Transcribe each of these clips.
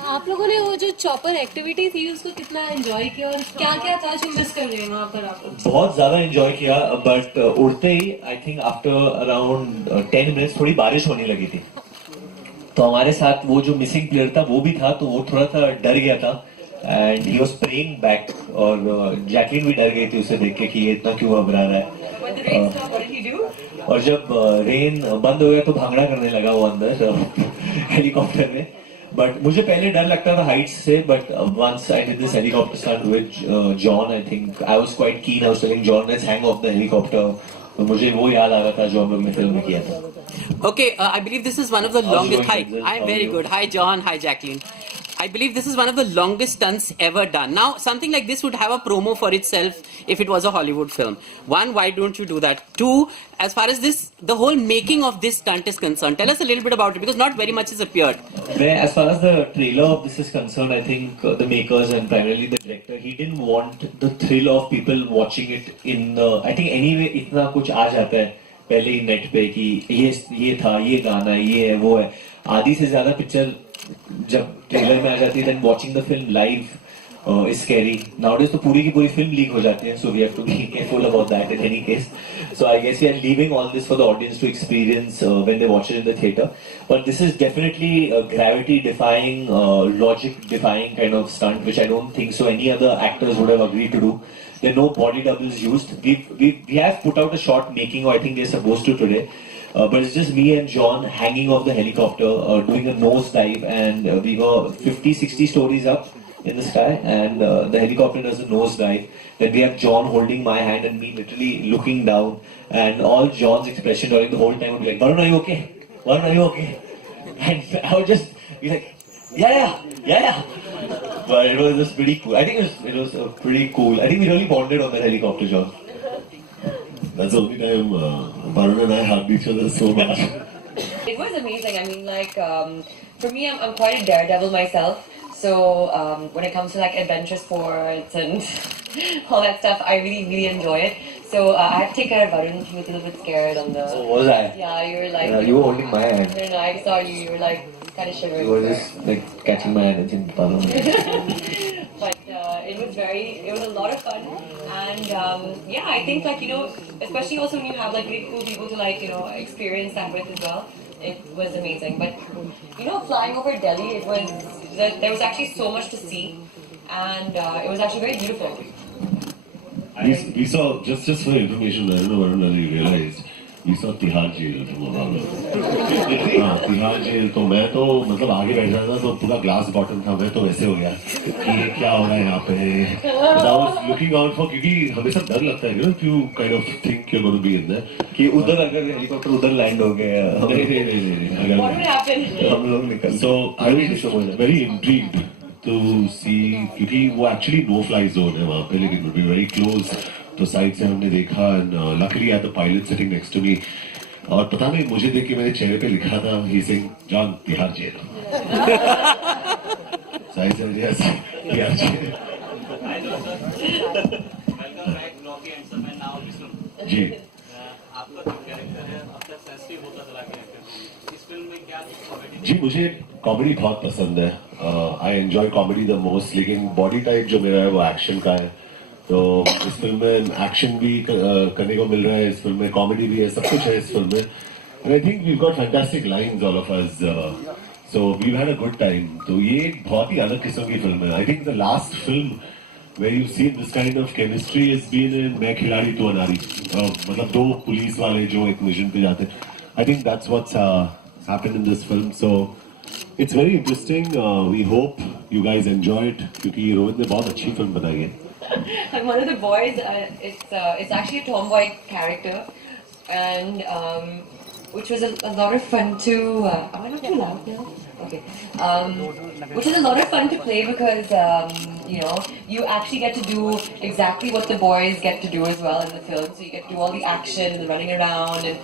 आप लोगों ने वो जो चॉपर एक्टिविटी थी उसको कितना एंजॉय किया और क्या क्या था जो मिस कर रहे हैं वहाँ पर आप लोग? बहुत ज्यादा एंजॉय किया बट उड़ते ही I think after around 10 minutes थोड़ी बारिश होने लगी थी। तो हमारे साथ वो जो मिसिंग प्लेयर था वो भी था, तो वो थोड़ा सा डर गया था and he was praying back. और जैकलिन भी डर गई थी उसे देख के कि ये इतना क्यों घबरा रहा When the rain है। stopped, what did he do? और जब रेन बंद हो गया तो भांगड़ा करने लगा वो अंदर हेलीकॉप्टर में। बट मुझे पहले डर लगता था हाइट्स से, but once I did this helicopter stunt with John, I think I was quite keen. I was telling John let's hang off the helicopter. तो मुझे वो याद आ रहा था जो हम लोग ने फिल्म में किया था। Okay, I believe this is one of the How's longest. going, Hi, Kinzel? I'm How are very you? good. Hi, John. Hi, Jacqueline. I believe this is one of the longest stunts ever done. Now, something like this would have a promo for itself if it was a Hollywood film. One, why don't you do that? Two, as far as this, the whole making of this stunt is concerned, tell us a little bit about it because not very much has appeared. As far as the trailer of this is concerned, I think the makers and primarily the director, he didn't want the thrill of people watching it in. I think anyway इतना कुछ आ जाता है पहले ही net पे कि ये था, ये गाना है, ये है, वो है। आधी से ज्यादा पिक्चर जब ट्रेलर में आ जाती है, then watching the film live is scary. Nowadays तो पूरी की पूरी फिल्म लीक हो जाती है, so we have to be careful about that in any case. So I guess we are leaving all this for the audience to experience when they watch it in the theater. But this is definitely a gravity-defying, logic-defying kind of stunt, which I don't think so any other actors would have agreed to do. There are no body doubles used. We have put out a short making, or I think they're supposed to today. But it's just me and John hanging off the helicopter, doing a nose dive, and we were 50, 60 stories up in the sky, and the helicopter does a nose dive. Then we have John holding my hand and me literally looking down, and all John's expression during the whole time would be like, Varun, are you okay? Varun, are you okay? And I would just be like, yeah. But it was just pretty cool. I think it was pretty cool. I think we really bonded on that helicopter, John. That's the only time Varun and I hugged each other so much. It was amazing. I mean, like, for me, I'm quite a daredevil myself. So when it comes to like adventure sports and all that stuff, I really enjoy it. So I had to take care of Varun. He was a little bit scared on the. So was I? Yeah, you were like. Yeah, you were holding my hand. No, I saw you. You were like kind of shivering. You were just like catching my hand and saying, Varun. But it was a lot of fun, and yeah, I think like especially also when you have like really cool people to like experience that with as well. It was amazing. But flying over Delhi, there was actually so much to see, and it was actually very beautiful. We saw, just for information, I don't know Varun whether you realized, we saw Tihar jail from around. हाँ, Tihar jail तो मैं तो मतलब आगे बैठ रहा था तो पूरा ग्लास बॉटम था, मैं तो वैसे हो गया कि ये क्या हो रहा है यहाँ पे। I was looking out for, क्योंकि हमेशा डर लगता है if you kind of think you're going to be in there कि उधर अगर हेलीकॉप्टर उधर लैंड हो गया, नहीं What would happen? हम लोग निकल। So I was very intrigued to see, क्योंकि वो actually no fly zone है वहाँ पे, लेकिन it would be very close। तो साइड से हमने देखा, and luckily I had the pilot sitting next to me। और पता नहीं मुझे देख के मेरे चेहरे पे लिखा था he saying John Tihar jail. Side से yes तिहाड़ जेल। जी जी मुझे कॉमेडी बहुत पसंद है। I enjoy comedy the most, लेकिन बॉडी टाइप जो मेरा है वो एक्शन का है। तो इस फिल्म में एक्शन भी करने को मिल रहा है, इस फिल्म में कॉमेडी भी है, सब कुछ है इस फिल्म में। And I think we got fantastic lines all of us, so we had a good time. तो ये एक बहुत ही अलग किस्म की फिल्म है। I think the last film where you see this kind of chemistry has been in मैं खिलाड़ी तू अनाड़ी, मतलब दो पुलिस वाले जो एक मिशन पे जाते हैं। I think that's what's happened in this film, so it's very interesting. We hope you guys enjoy it क्योंकि रोहित ने बहुत अच्छी फिल्म बनाई है। I'm one of the boys. It's actually a tomboy character, and which was a lot of fun to. Am I not too loud now? Okay. Which is a lot of fun to play because you actually get to do exactly what the boys get to do as well in the film. So you get to do all the action, the running around, and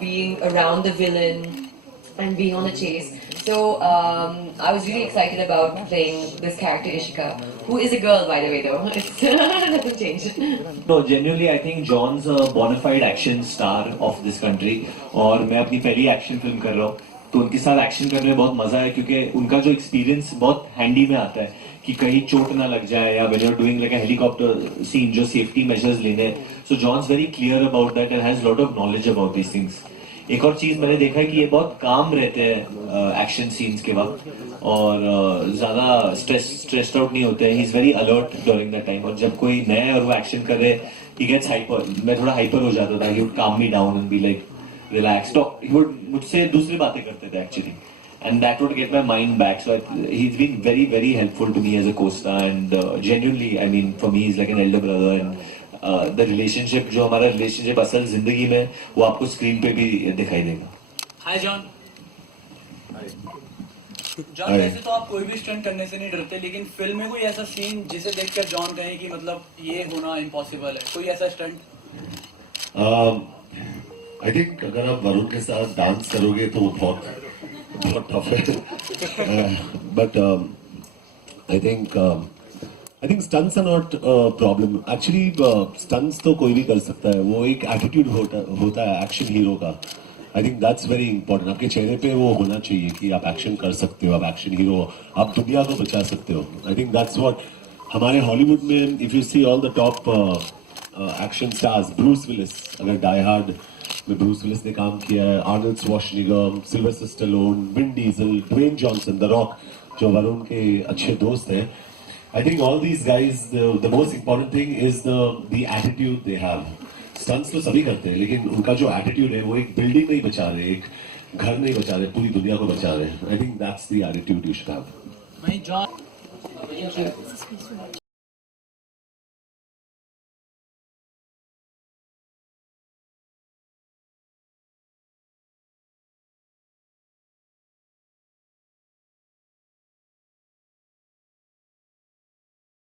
being around the villain and being on the chase. So I was really excited about playing this character Ishika, who is a girl by the way though. It's doesn't change. No, genuinely I think John's a bona fide action star of this country, और मैं अपनी पहली action film कर रहा हूँ। तो उनके साथ एक्शन करने में बहुत मजा है क्योंकि उनका जो एक्सपीरियंस बहुत हैंडी में आता है कि कहीं चोट ना लग जाए या when you are doing like a helicopter scene जो सेफ्टी मेजर्स लेने हैं. So John's very clear about that and has lot of knowledge about these things. एक और चीज मैंने देखा है कि ये बहुत काम रहते हैं एक्शन सीन्स के वक्त और ज्यादा स्ट्रेस्ड आउट नहीं होते हैं. ही is very alert during that time. और जब कोई नया है और वो एक्शन कर रहे ही गेट्स हाइपर. मैं थोड़ा हाइपर हो जाता था. ही वुड काम me down and be like relax. तो ही वुड मुझसे दूसरी बातें करते थे actually and that would get my mind back. So he's been very very helpful to me as a co-star and genuinely I mean for me he's like an elder brother and the relationship जो हमारा relationship असल जिंदगी में वो आपको screen पे भी दिखाई देगा. हाय जॉन. John Hi. वैसे तो आप कोई भी स्टंट करने से नहीं डरते लेकिन फिल्म में कोई ऐसा सीन जिसे देखकर जॉन कहे कि मतलब ये होना इम्पॉसिबल है, कोई ऐसा स्टंट? आई थिंक अगर आप वरुण के साथ डांस करोगे तो वो बहुत टफ है. But I think stunts are not problem. Actually stunts तो कोई भी कर सकता है. वो एक एटीट्यूड होता है एक्शन हीरो का. आई थिंक दैट्स वेरी इंपॉर्टेंट. आपके चेहरे पे वो होना चाहिए कि आप एक्शन कर सकते हो, आप एक्शन हीरो हो, आप दुनिया को बचा सकते हो. आई थिंक दैट्स व्हाट हमारे हॉलीवुड में if you see all the top action stars, Bruce Willis, अगर डाई हार्ड में ब्रूस विलिस ने काम किया है, Arnold Schwarzenegger, Sylvester Stallone, Vin Diesel, Dwayne Johnson, the Rock जो वरुण के अच्छे दोस्त हैं. I think all these guys the most important thing is the attitude they have. Stunts तो सभी करते हैं लेकिन उनका जो एटीट्यूड है वो एक बिल्डिंग नहीं बचा रहे, एक घर नहीं बचा रहे, पूरी दुनिया को बचा रहे. आई think that's the attitude you should have. वहीं जॉन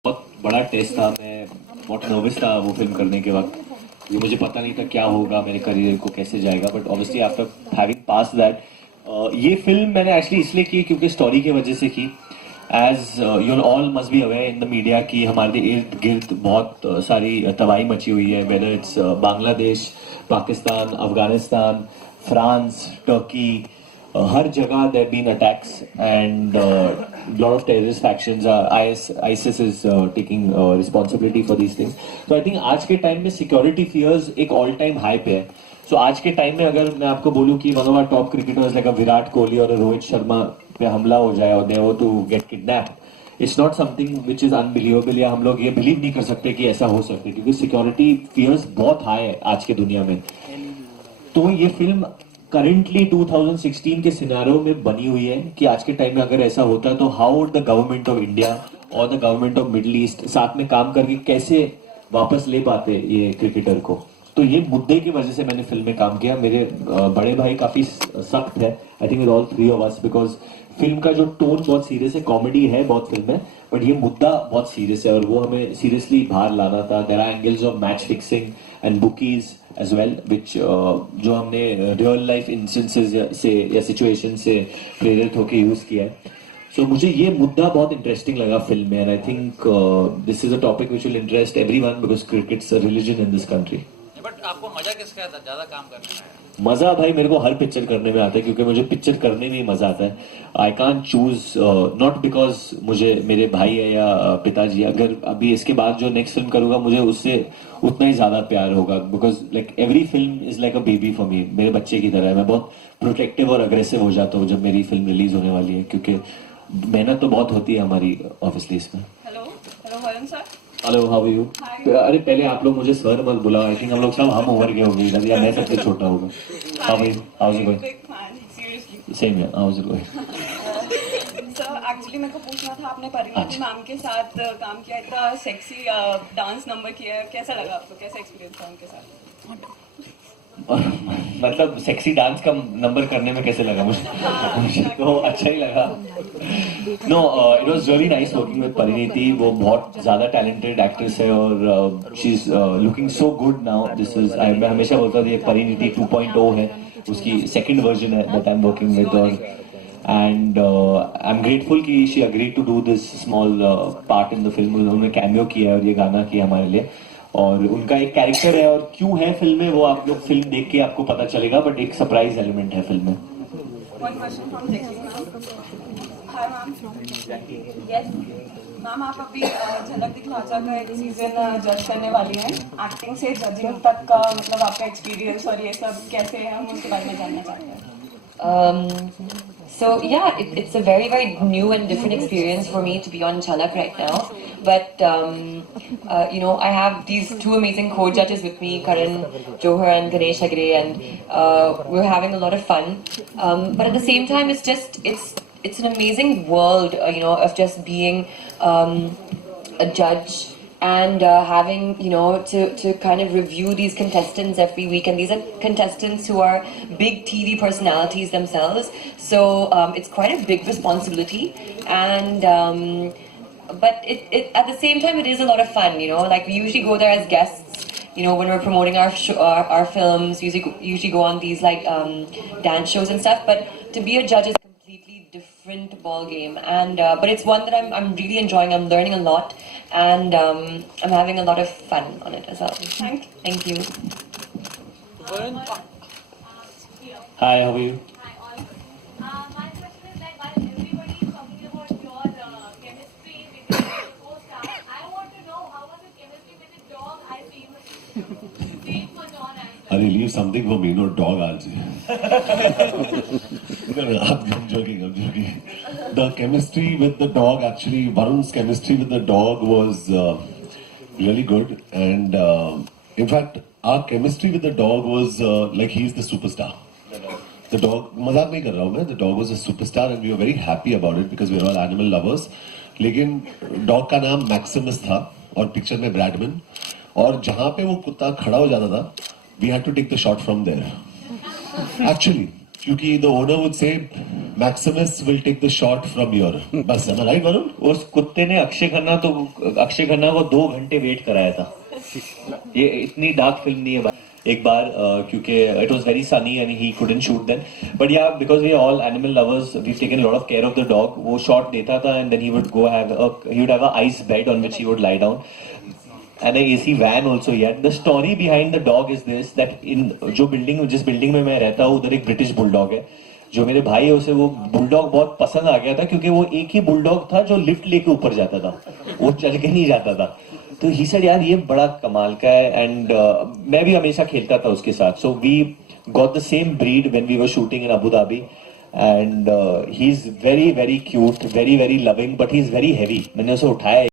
बहुत बड़ा टेस्ट था. मैं बहुत नर्वस था वो फिल्म करने के वक्त. ये मुझे पता नहीं था क्या होगा, मेरे करियर को कैसे जाएगा. But obviously after having pass that ये फिल्म मैंने एक्चुअली इसलिए की क्योंकि स्टोरी की वजह से की. As you all must be aware in the media कि हमारे इर्द गिर्द बहुत सारी तबाही मची हुई है. Whether it's Bangladesh, Pakistan, Afghanistan, France, Turkey, हर जगह there have been attacks and lot of terrorist factions. ISIS is taking responsibility for these things. So I think आज के टाइम में security fears एक all time high पे है. So आज के टाइम में अगर मैं आपको बोलूँ कि one of our top cricketers like a Virat Kohli और रोहित शर्मा पे हमला हो जाए और they were to get kidnapped, it's not something which is unbelievable. या हम लोग ये believe नहीं कर सकते कि ऐसा हो सकते क्योंकि security fears बहुत high है आज के दुनिया में. तो ये फिल्म करंटली 2016 के सिनारियो में बनी हुई है कि आज के टाइम में अगर ऐसा होता तो how would the government of India और the government of Middle East साथ में काम करके कैसे वापस ले पाते ये क्रिकेटर को. तो ये मुद्दे की वजह से मैंने फिल्म में काम किया. मेरे बड़े भाई काफी सख्त है. I think with all three of us because film का जो टोन बहुत सीरियस है. कॉमेडी है बहुत फिल्म में बट ये मुद्दा बहुत सीरियस है और वो हमें सीरियसली बाहर लाना था. There are angles of match fixing and bookies as well which जो हमने रियल लाइफ इंस्टेंसेस से या सिचुएशन से प्रेरित होकर यूज किया है. सो मुझे ये मुद्दा बहुत इंटरेस्टिंग लगा फिल्म में and I think this is a topic which will interest everyone because crickets a religion in this country. But आपको मजा किसका आता है ज्यादा काम करने में? मजा भाई मेरे को हर पिक्चर करने में आता है क्योंकि मुझे पिक्चर करने में ही मजा आता है. I can't choose not because मुझे मेरे भाई है या पिताजी. अगर अभी इसके बाद जो नेक्स्ट फिल्म करूंगा मुझे उससे उतना ही ज्यादा प्यार होगा because like every film is like a baby for me. मेरे बच्चे की तरह है. मैं बहुत प्रोटेक्टिव और अग्रेसिव हो जाता हूँ जब मेरी फिल्म रिलीज होने वाली है क्योंकि मेहनत तो बहुत होती है हमारी ऑब्वियसली इसमें. Hello Varun sir. Hello how are you. अरे पहले आप लोग मुझे सर मत बुलाओ. आई थिंक हम लोग सब हम उम्र के हो गए या मैं सबसे छोटा होगा. How is it going? Same here. How is it going? Sir actually मेरे को पूछना था, आपने परिणीति मैम के साथ काम किया, इतना सेक्सी डांस नंबर किया है, कैसा लगा आपको? कैसा एक्सपीरियंस था उनके साथ? मतलब सेक्सी डांस का नंबर करने में कैसे लगा मुझे तो अच्छा ही लगा. No it was really nice working with Parineeti. वो बहुत ज्यादा टैलेंटेड एक्ट्रेस है और she is looking so good now. This is मैं हमेशा बोलता था ये परिणीति 2.0 है. उसकी सेकंड वर्जन है that I am working with और एंड आई एम ग्रेटफुल कि she agreed to do this small part in the film. उन्होंने कैमियो किया और ये गाना किया हमारे लिए और उनका एक कैरेक्टर है और क्यों है फिल्म में वो आप लोग फिल्म देख के आपको पता चलेगा बट एक सरप्राइज एलिमेंट है फिल्म में. one question from Jackie ma'am. Hi ma'am. Yes. Ma'am आप अभी झलक दिखलाजा का एक सीजन जज करने वाली हैं. एक्टिंग से जजिंग तक का मतलब आपका एक्सपीरियंस और ये सब कैसे है, हम उसके बारे में जानना चाहते हैं. So yeah, it's a very very new and different experience for me to be on Jhalak right now. But you know, I have these two amazing co-judges with me, Karan Johar and Ganesh Hegde, and we're having a lot of fun. But at the same time, it's an amazing world, you know, of just being a judge and having, you know, to kind of review these contestants every week. And these are contestants who are big TV personalities themselves. So it's quite a big responsibility. And but it at the same time, it is a lot of fun, you know. Like we usually go there as guests, you know, when we're promoting our films. Usually go on these like dance shows and stuff. But to be a judge is completely different ball game, and but it's one that I'm really enjoying. I'm learning a lot, and I'm having a lot of fun on it as well. Thank you. Hi, how are you? My question is like, while everybody is talking about your chemistry with your co-star, I want to know how was the chemistry with the dog I seen for John as well. Are you leave something for me, no dog answer. No, I'm joking. The chemistry with the dog, actually, Varun's chemistry with the dog was really good. And in fact, our chemistry with the dog was like he's the superstar. The dog, मजाक नहीं कर रहा हूँ मैं, the dog was a superstar and we were very happy about it because we are all animal lovers. लेकिन dog का नाम Maximus था और पिक्चर में ब्रैडमैन, और जहाँ पे वो कुत्ता खड़ा हो जाता था, we had to take the shot from there. Actually, क्योंकि the owner would say Maximus will take the shot from your. बस, am I right, वरुण? उस कुत्ते ने अक्षय खन्ना को 2 घंटे वेट कराया था. ये इतनी डार्क फिल्म नहीं है भाई. एक बार क्योंकि it was very sunny and he couldn't shoot then, but yeah, because we are all animal lovers, we've taken a lot of care of the dog. वो shot देता था and then he would have a ice bed on which he would lie down and a AC van also. Yet the story behind the dog is this, that जिस building में मैं रहता हूँ उधर एक ब्रिटिश बुलडॉग है. जो मेरे भाई है उसे वो बुलडॉग बहुत पसंद आ गया था क्योंकि वो एक ही बुलडॉग था जो लिफ्ट लेके ऊपर जाता था, वो चल के नहीं जाता था. तो ही सेड यार ये बड़ा कमाल का है, एंड मैं भी हमेशा खेलता था उसके साथ. So we got the same breed when we were shooting in Abu Dhabi, and he is very very cute, very very loving, but he is very heavy. मैंने उसे उठाया